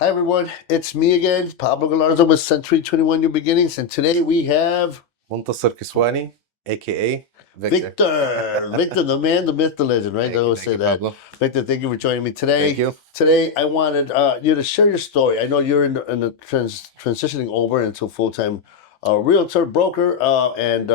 Hi everyone, it's me again, Pablo Galarza with Century 21 New Beginnings, and today we have Muntaser Keswani, aka Victor. Victor. Victor, the man, the myth, the legend, right? They always Thank say you, that. Pablo. Victor, thank you for joining me Thank today. you. Today, I wanted you to share your story. I know you're in the transitioning over into full-time realtor, broker, and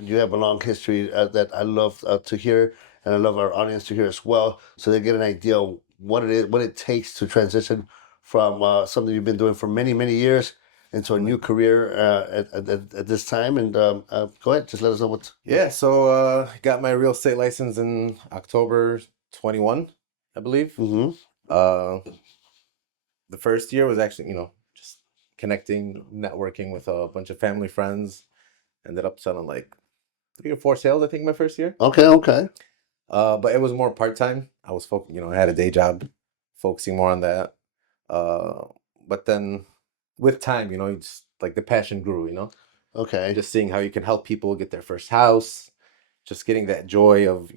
you have a long history that I love to hear, and I love our audience to hear as well, so they get an idea of what it is, what it takes to transition from something you've been doing for many, many years into a new career at this time. And go ahead, just let us know what. Yeah, so got my real estate license in October 21, I believe. Mm-hmm. Uh, the first year was actually, just connecting, networking with a bunch of family friends. Ended up selling like 3 or 4 sales, I think, my first year. Okay, okay. But it was more part-time. I was I had a day job, focusing more on that. Uh, but then with time, it's like the passion grew. Okay. Just seeing how you can help people get their first house, just getting that joy of,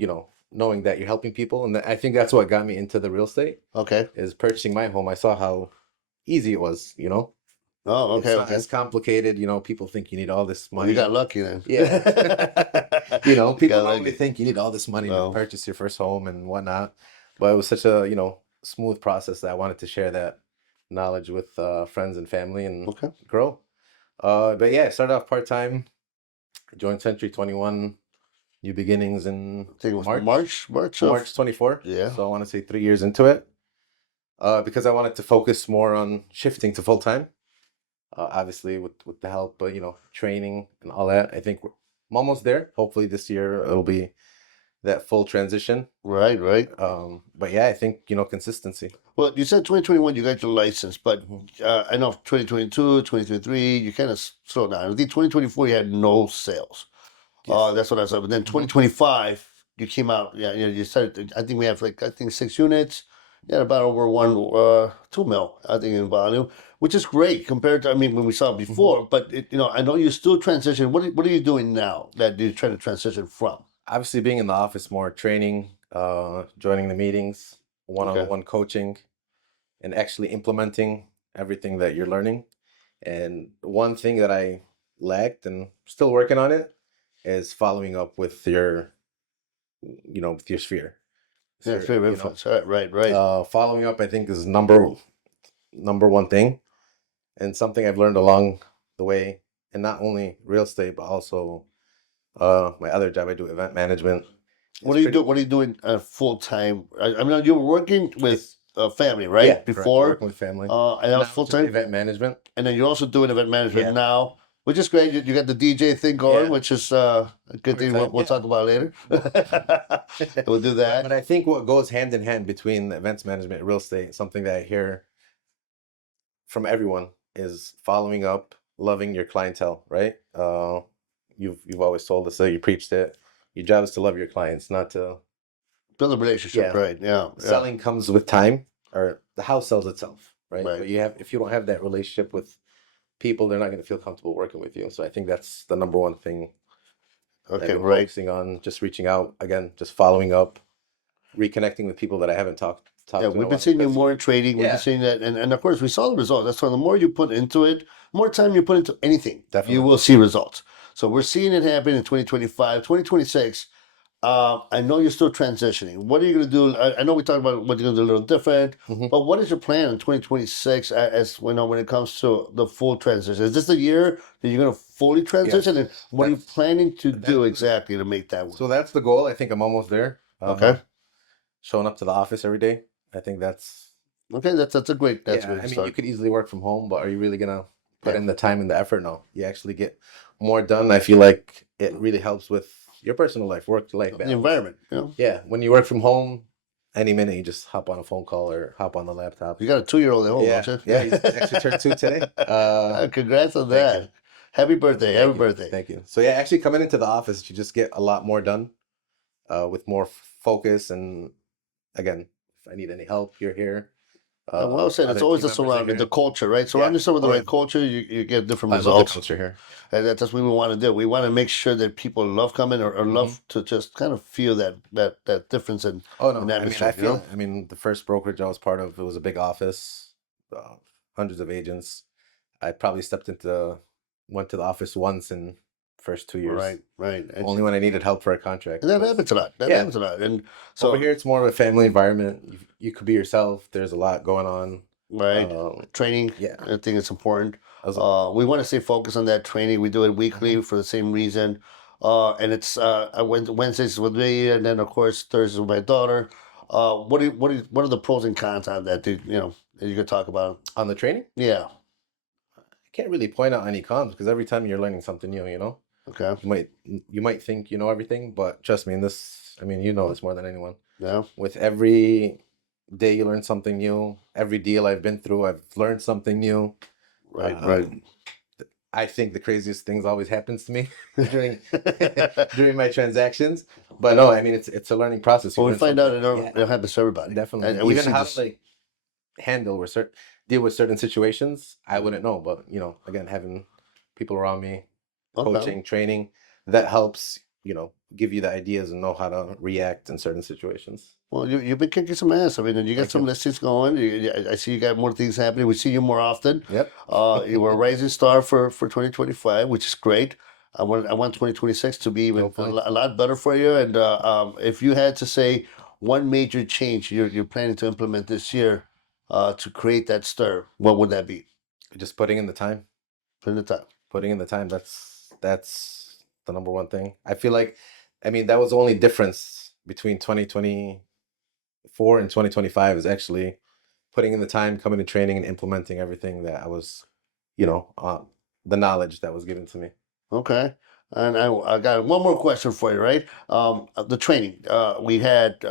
knowing that you're helping people. And I think that's what got me into the real estate Okay. is purchasing my home. I saw how easy it was. Oh, okay, It's not okay. as complicated. People think you need all this Well, you got money. lucky then. Yeah. You People got normally lucky. think you need all this money to No. purchase your first home and whatnot. But it was such a, smooth process that I wanted to share that knowledge with friends and family and Okay. grow. But yeah, I started off part-time, joined Century 21 New Beginnings in I think it was March, March of. March 24. Yeah. So I want to say 3 years into it, because I wanted to focus more on shifting to full-time. Obviously with the help, training and all that. I think I'm almost there. Hopefully this year it'll be that full transition. Right, right. But yeah, I think, consistency. Well, you said 2021 you got your license, but Mhm. I know 2022, 2023, you kind of slowed down. I think 2024 you had no sales. Yes. That's what I said. But then Hmm. 2025, you came out. Yeah, you started. I think we have like 6 units. Yeah, about over 2 mil. I think in volume, which is great compared to when we saw it Hmm. before. But I know you still transition. What are you doing now that you're trying to transition from? Obviously being in the office more, training, joining the meetings, Okay. one-on-one coaching, and actually implementing everything that you're learning. And one thing that I lacked and still working on it is following up with with your sphere. Yeah, So, sphere of influence. All right, right, right. following up, I think, is number one thing, and something I've learned along the way, and not only real estate, but also my other job. I do event management. What It's are you pretty, doing? What are you doing full time? I mean, you were working it, with family, yeah, right? correct. Before, Working with family. and that was Now full it's just time. event management. And then you're also doing event management Yeah, now, which is great. You got the DJ thing going, yeah. which is a good Part thing. time, We'll yeah. talk about later. Well, We'll do but that. I think what goes hand in hand between events management and real estate, something that I hear from everyone, is following up, loving your clientele, right? You've always told us that, you preached it. Your job is to love your clients, not to. Build a relationship, Yeah, right? Yeah, yeah, selling comes with time, or the house sells itself, right? right. But if you don't have that relationship with people, they're not going to feel comfortable working with you. So I think that's the number one thing that I've Okay, been right. focusing on, just reaching out again, just following up, reconnecting with people that I haven't Yeah, talked to in a we've been while. seeing you Because more in trading. We've been yeah, seeing that, and of course, we saw the results. That's why the more you put into it, more time you put into anything, you definitely. will see results. So we're seeing it happen in 2025, 2026. I know you're still transitioning. What are you going to do? I know we talked about what you're going to do a little different, Hmm. but what is your plan in 2026 as when it comes to the full transition? Is this the year that you're going to fully transition? And Yes, what are you planning to do that's exactly to make that so work? that's the goal. I think I'm almost there. Okay. Showing up to the office every day. I think that's. Okay, that's a Yeah, great I mean, you start. could easily work from home, but are you really gonna put Yeah. in the time and the effort? No, you actually get more done. I feel like it really helps with your personal life, work-life The balance. environment, you know. Yeah, when you work from home, any minute you just hop on a phone call or hop on the laptop. You got a 2-year-old at home, don't Yeah, you? yeah, he's actually turned 2 today. Congrats on Thank you, that. Happy birthday. Happy thank you, birthday. thank you. So yeah, actually coming into the office, you just get a lot more done, with more focus. And again, if I need any help, you're here. Well said. It's Other always team the members are surrounding, the here. culture, right? Surround Yeah. yourself with the Oh yeah. right culture, you get different I love the results. culture here. And that's what we want to do. We want to make sure that people love coming or Hmm. love to just kind of feel that difference Oh in no, I mean, I atmosphere, you feel know? it. I mean, the first brokerage I was part of, it was a big office, hundreds of agents. I probably went to the office once in first 2 years. Right. Only when I needed help for a contract. And that But happens a lot. That yeah, happens a lot. And over so, here it's more of a family environment. You could be yourself. There's a lot going on. right, training, Yeah, I think it's important. as We want to stay focused on that training. We do it weekly for the same reason. And it's I went Wednesdays with me, and then of course Thursdays with my daughter. What are the pros and cons on that? That you could talk about? on the training. Yeah. I can't really point out any cons because every time you're learning something new, Okay. you might think you know everything, but trust me, I mean, you know this more than anyone. Yeah. With every day you learn something new. Every deal I've been through, I've learned something new. Right. I think the craziest things always happens to me during during my transactions. But no, I mean it's a learning process. You Well, we learn find out something. it don't happen to everybody. Definitely. And we Even see how this. to like handle or deal with certain situations, I wouldn't know. But again, having people around me, Okay. coaching, training, that helps, give you the ideas and know how to react in certain situations. Well, you've been kicking some ass. I mean, and you got Thank some you. listings going. I see you got more things happening. We see you more often. Yep. You were a rising star for 2025, which is great. I want 2026 to be even Hopefully. a lot better for you. And if you had to say one major change you're planning to implement this year to create that stir, what would that be? Just putting in the time. Put in the time. Putting in the time. That's the number one thing. I feel like, I mean, that was the only difference between 2024 and 2025 is actually putting in the time, coming to training, and implementing everything that I was, the knowledge that was given to me. Okay. And I got one more question for you, right? The training. We had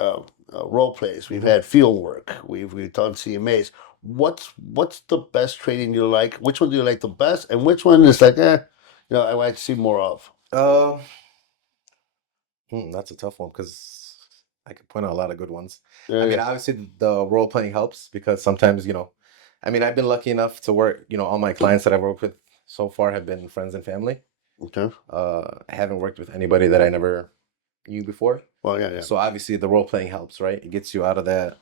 role plays. We've had field work. We've done CMAs. What's the best training you like? Which one do you like the best? And which one is like, I like to see more of? Uh, that's a tough one because I could point out a lot of good ones. I mean, Yeah. obviously the role playing helps because sometimes, I mean, I've been lucky enough to work, all my clients that I've worked with so far have been friends and family. Okay. I haven't worked with anybody that I never knew before. Well, yeah. So obviously the role playing helps, right? It gets you out of that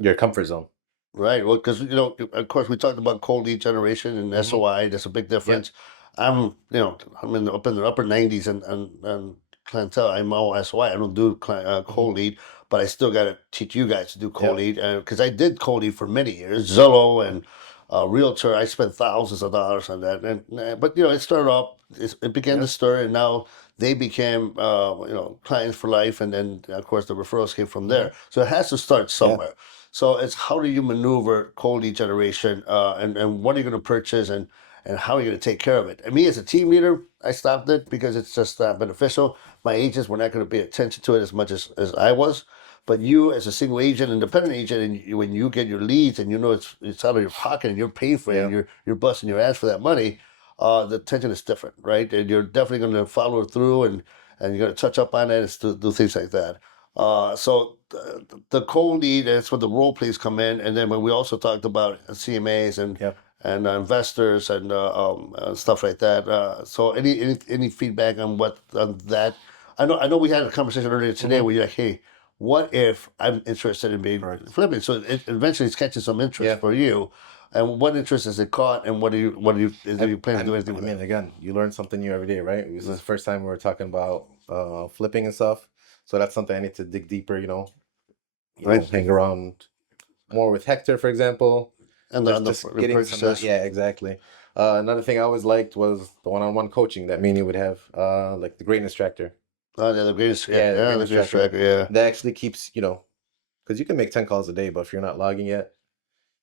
your comfort zone. Right. Well, because of course, we talked about cold lead generation and SOI. There's a big difference. I'm up in the upper 90s and clientele. I'm all SOI. I don't do cold lead, but I still got to teach you guys to do cold lead because I did cold lead for many years. Zillow and Realtor. I spent thousands of dollars on that, but it started off. It began to stir, and now they became clients for life, and then of course the referrals came from there. So it has to start somewhere. So it's how do you maneuver cold lead generation, and what are you going to purchase, and how are you going to take care of it? And me as a team leader, I stopped it because it's just not beneficial. My agents were not going to pay attention to it as much as I was. But you, as a single agent, independent agent, and when you get your leads and it's out of your pocket and you're paying for it and you're busting your ass for that money, the tension is different, right? And you're definitely going to follow it through and you're going to touch up on it and do things like that. So the cold lead, that's where the role plays come in, and then when we also talked about CMAs and investors and stuff like that. So any feedback on what on that? I know we had a conversation earlier today where you're like, hey, what if I'm interested in being flipping? So eventually it's catching some interest for you. And what interest has it caught? And what do you plan to do anything I with mean, it? again, you learn something new every day, right? This is the first time we're talking about flipping and stuff. So that's something I need to dig deeper, Right. hang around more with Hector, for example. And Just the getting some, purchases. yeah, exactly. Another thing I always liked was the one-on-one coaching that me and you would have, like the greatness tractor. Oh, yeah, the greatest. Yeah, Yeah, the the greatness greatest tracker. tracker. Yeah. That actually keeps, because you can make 10 calls a day, but if you're not logging yet,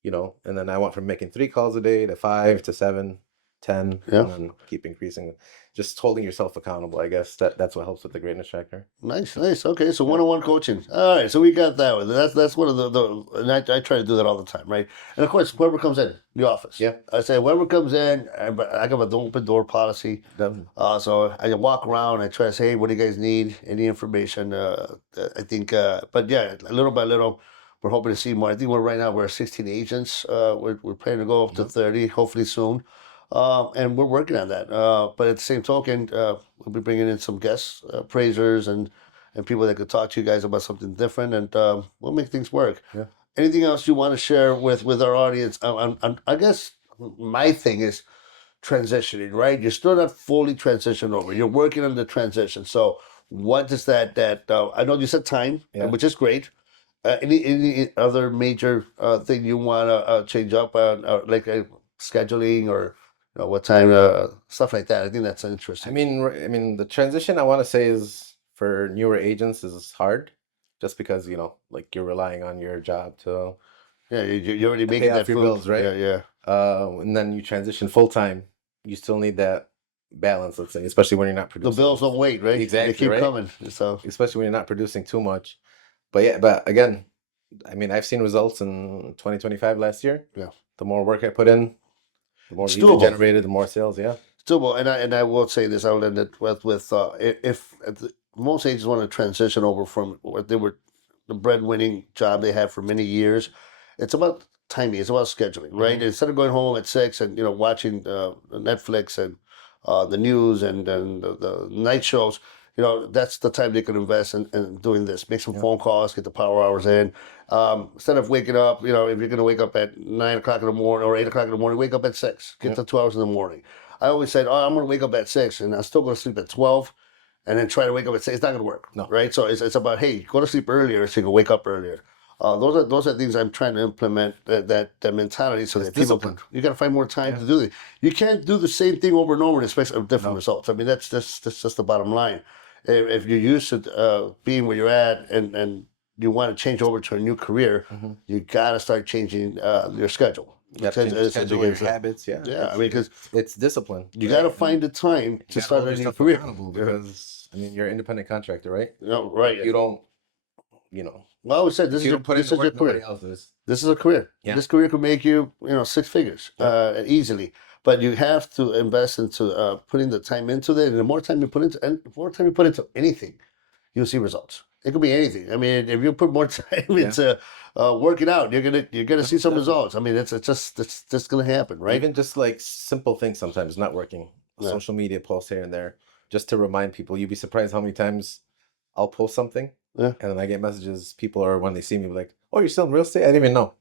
and then I went from making 3 calls a day to 5 to 7, 10, Yeah. and then keep increasing. Just holding yourself accountable, I guess that's what helps with the greatness tracker. Nice. Okay, so one-on-one coaching. All right, so we got that one. That's one of and I try to do that all the time, right? And of course, whoever comes in the office. Yeah. I say whoever comes in, I got an open door policy. Definitely. So I walk around. I try to say, hey, what do you guys need? Any information? I think, but yeah, little by little, we're hoping to see more. I think right now we're 16 agents. We're planning to go up to 30, hopefully soon. And we're working on that. But at the same token, we'll be bringing in some guests, appraisers, and people that could talk to you guys about something different, and we'll make things work. Yeah. Anything else you want to share with our audience? I guess my thing is transitioning, right? You're still not fully transitioned over. You're working on the transition. So what is that I know you said time, Yeah. which is great. Any other major thing you want to change up on, like scheduling or what time, stuff like that? I think that's interesting. I mean, the transition I want to say is for newer agents is hard, just because like you're relying on your job to Yeah, you're already pay making off that your food. bills, right? Yeah, yeah. And then you transition full time. You still need that balance, let's say, especially when you're not The producing. bills don't wait, right? They Exactly, keep right? coming. So Especially when you're not producing too much. But yeah, but again, I mean, I've seen results in 2025 last year. yeah, The more work I put in, the more it's leads I doable. generated, the more sales. Yeah. Still, and I will say this. I'll end it with if most agents want to transition over from what they were the breadwinning job they had for many years, it's about timing. It's about scheduling, right? Instead of going home at 6 and watching Netflix and the news and the night shows, that's the time they could invest in doing this. Make some Yeah. phone calls, get the power hours in. Instead of waking up, if you're going to wake up at 9 o'clock in the morning or 8 o'clock in the morning, wake up at 6. Get Yeah. the 2 hours in the morning. I always said, oh, I'm going to wake up at 6 and I'm still going to sleep at 12 and then try to wake up at 6. It's not going to work, No. right? So it's about, hey, go to sleep earlier so you can wake up earlier. Those are things I'm trying to implement that mentality so It's that people discipline. you got to find more time to do it. You can't do the same thing over and over and expect different No. results. I mean, that's just the bottom line. If you're used to being where you're at and you want to change over to a new career, you got to start changing your schedule. You got to change your schedule, your habits. Yeah. Yeah, I mean, because it's discipline. you right? got to find the time to gotta start hold a new yourself career. accountable because I mean you're an independent contractor, right? Right. You don't, Well, I always said this you is don't put in this the is your work nobody career. else is. This is a career. Yeah. This career could make you, 6 figures easily. But you have to invest into putting the time into it. And the more time you put into, and the more time you put into anything, you'll see results. It could be anything. I mean, if you put more time into working out, you're gonna see some results. I mean, it's just gonna happen, right? Even just like simple things sometimes not working. Yeah. Social media posts here and there, just to remind people. You'd be surprised how many times I'll post something, Yeah. and then I get messages. People are when they see me like, "Oh, you're still in real estate? I didn't even know."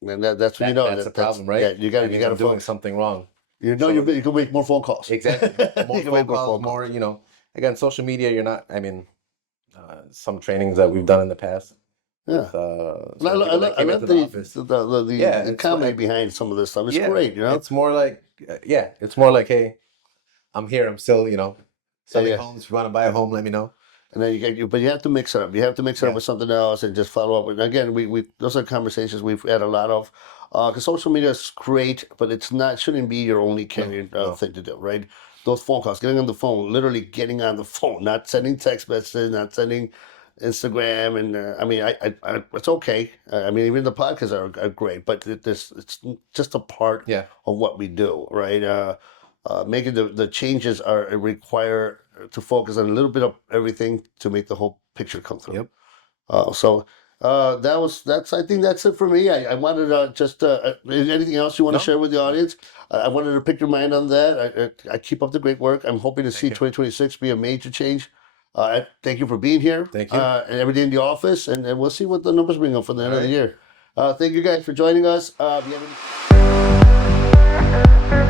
And that's when you know That's the that's problem, right? Yeah, you got That means to I'm doing focus. something wrong. You know, So- you can make more phone calls. Exactly. More You can phone make calls, more, again, social media, you're not, I mean, some trainings that we've done in the past. Yeah. With, And I love the it's comedy like- behind some of this stuff. It's yeah, great, It's more like, it's more like, hey, I'm here. I'm still, selling yeah. homes. If you want to buy a home, let me know. And then but you have to mix it up. You have to mix it up Yeah. with something else and just follow up. And again, we those are conversations we've had a lot of. Because social media is great, but it's not shouldn't be your only carrier no. thing to do, right? Those phone calls, getting on the phone, literally getting on the phone, not sending text messages, not sending Instagram, and I mean, I it's okay. I mean, even the podcasts are great, but it's just a part Yeah. of what we do, right? Making the changes require to focus on a little bit of everything to make the whole picture come through. Yep. That's I think that's it for me. I wanted to just anything else you want to No. share with the audience? I wanted to pick your mind on that. I keep up the great work. I'm hoping to see you. 2026 be a major change. Thank you for being here. Thank you. And every day in the office, and we'll see what the numbers bring up for the end of the All year. Thank you guys for joining us. If you have any-